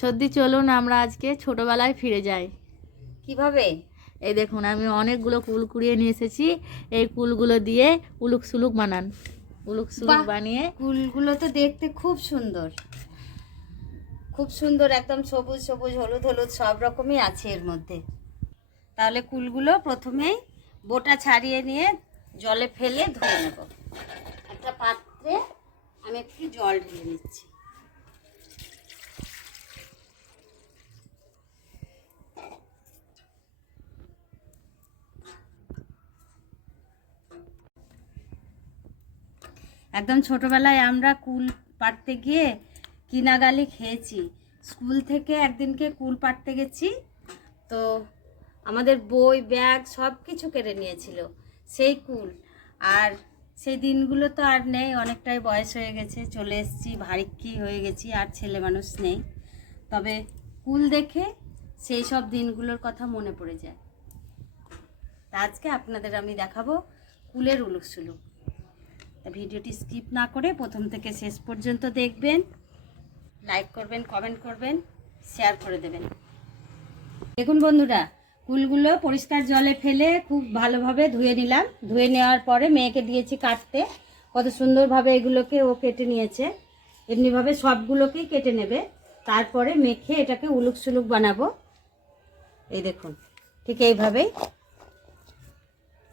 সত্যি চলুন আমরা আজকে ছোটবেলায় ফিরে যাই। কীভাবে? এই দেখুন আমি অনেকগুলো কুল কুড়িয়ে নিয়ে এসেছি। এই কুলগুলো দিয়ে উলুক সুলুক বানান। উলুক সুলুক বানিয়ে কুলগুলো তো দেখতে খুব সুন্দর। খুব সুন্দর একদম সবুজ সবুজ হলুদ হলুদ সব রকমই আছে এর মধ্যে। তাহলে কুলগুলো প্রথমেই বোটা ছাড়িয়ে নিয়ে জলে ফেলে ধুয়ে নেব। একটা পাত্রে আমি একটু জল ঢেলে নিচ্ছি। একদম ছোটবেলায় আমরা কুল পাড়তে গিয়ে কিনাগালি খেয়েছি। স্কুল থেকে একদিনকে কুল পাড়তে গেছি। তো আমাদের বই, ব্যাগ সব কিছু কেড়ে নিয়েছিল, সেই কুল। আর সেই দিনগুলো তো আর নেই, অনেকটাই বয়স হয়ে গেছে, চলে এসেছি, ভারিক্কি হয়ে গেছি, আর ছেলে মানুষ নেই। তবে কুল দেখে সেই সব দিনগুলোর কথা মনে পড়ে যায়। তা আজকে আপনাদের আমি দেখাবো কুলের উলুক সুলুক ভিডিওটি স্কিপ না করে প্রথম থেকে শেষ পর্যন্ত দেখবেন। লাইক করবেন, কমেন্ট করবেন, শেয়ার করে দেবেন। দেখুন বন্ধুরা, কুলগুলো পরিষ্কার জলে ফেলে খুব ভালোভাবে ধুয়ে নিলাম। ধুয়ে নেওয়ার পরে মেয়েকে দিয়েছি কাটতে। কত সুন্দরভাবে এগুলোকে ও কেটে নিয়েছে। এমনিভাবে সবগুলোকেই কেটে নেবে। তারপরে মেখে এটাকে উলুক সুলুক বানাবো। এই দেখুন, ঠিক এইভাবেই।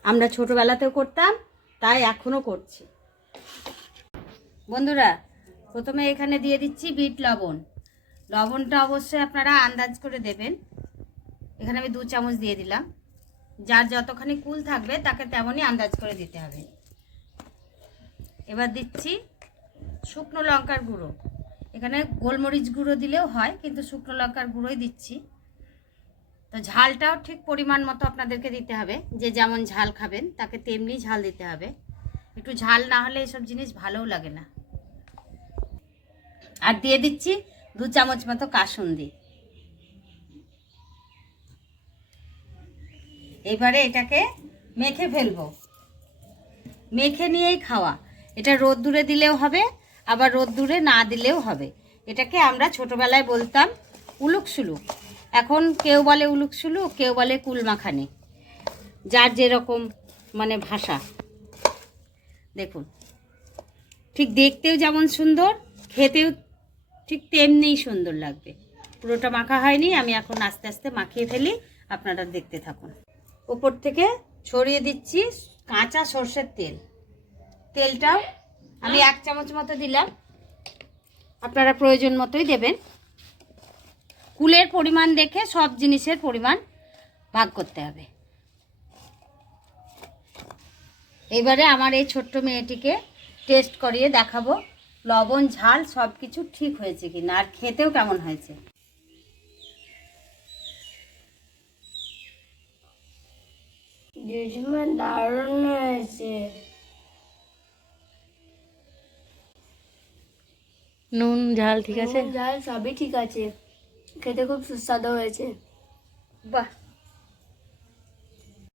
আমরা ছোটোবেলাতেও করতাম, তাই এখনও করছি। বন্ধুরা, প্রথমে এখানে দিয়ে দিচ্ছি বিট লবণ। লবণটা অবশ্যই আপনারা আন্দাজ করে দেবেন। এখানে আমি দু চামচ দিয়ে দিলাম। যার যতখানি কুল থাকবে, তাকে তেমনই আন্দাজ করে দিতে হবে। এবার দিচ্ছি শুকনো লঙ্কার গুঁড়ো। এখানে গোলমরিচ গুঁড়ো দিলেও হয়, কিন্তু শুকনো লঙ্কার গুঁড়োই দিচ্ছি। তো ঝালটাও ঠিক পরিমাণ মতো আপনাদেরকে দিতে হবে। যে যেমন ঝাল খাবেন, তাকে তেমনি ঝাল দিতে হবে। একটু ঝাল না হলে এসব জিনিস ভালোও লাগে না। আর দিয়ে দিচ্ছি দু চামচ মতো কাসুন্দি। এবারে এটাকে মেখে ফেলব। মেখে নিয়েই খাওয়া। এটা রোদ্দুরে দিলেও হবে, আবার রোদ্দুরে না দিলেও হবে। এটাকে আমরা ছোটবেলায় বলতাম উলুক সুলুক। এখন কেউ বলে উলুক সুলুক, কেউ বলে কুলমাখানি। যার যেরকম মানে ভাষা। দেখুন। ঠিক দেখতেও যেমন সুন্দর, খেতেও ঠিক তেমনিই সুন্দর লাগবে। পুরোটা মাখা হয়নি, আমি এখন আস্তে আস্তে মাখিয়ে ফেলি, আপনারা দেখতে থাকুন। ওপর থেকে ছড়িয়ে দিচ্ছি কাঁচা সর্ষের তেল। তেলটাও আমি এক চামচ মতো দিলাম। আপনারা প্রয়োজন মতোই দেবেন। কুলের পরিমাণ দেখে সব জিনিসের পরিমাণ ভাগ করতে হবে। এবারে আমার এই ছোট্ট মেয়েটিকে টেস্ট করিয়ে দেখাবো। লবণ ঝাল সব কিছু ঠিক হয়েছে কি না আর খেতেও কেমন হয়েছে? দারুণ হয়েছে। নুন ঝাল ঠিক আছে? ঝাল সবই ঠিক আছে। খেতে খুব সুস্বাদু হয়েছে। বাহ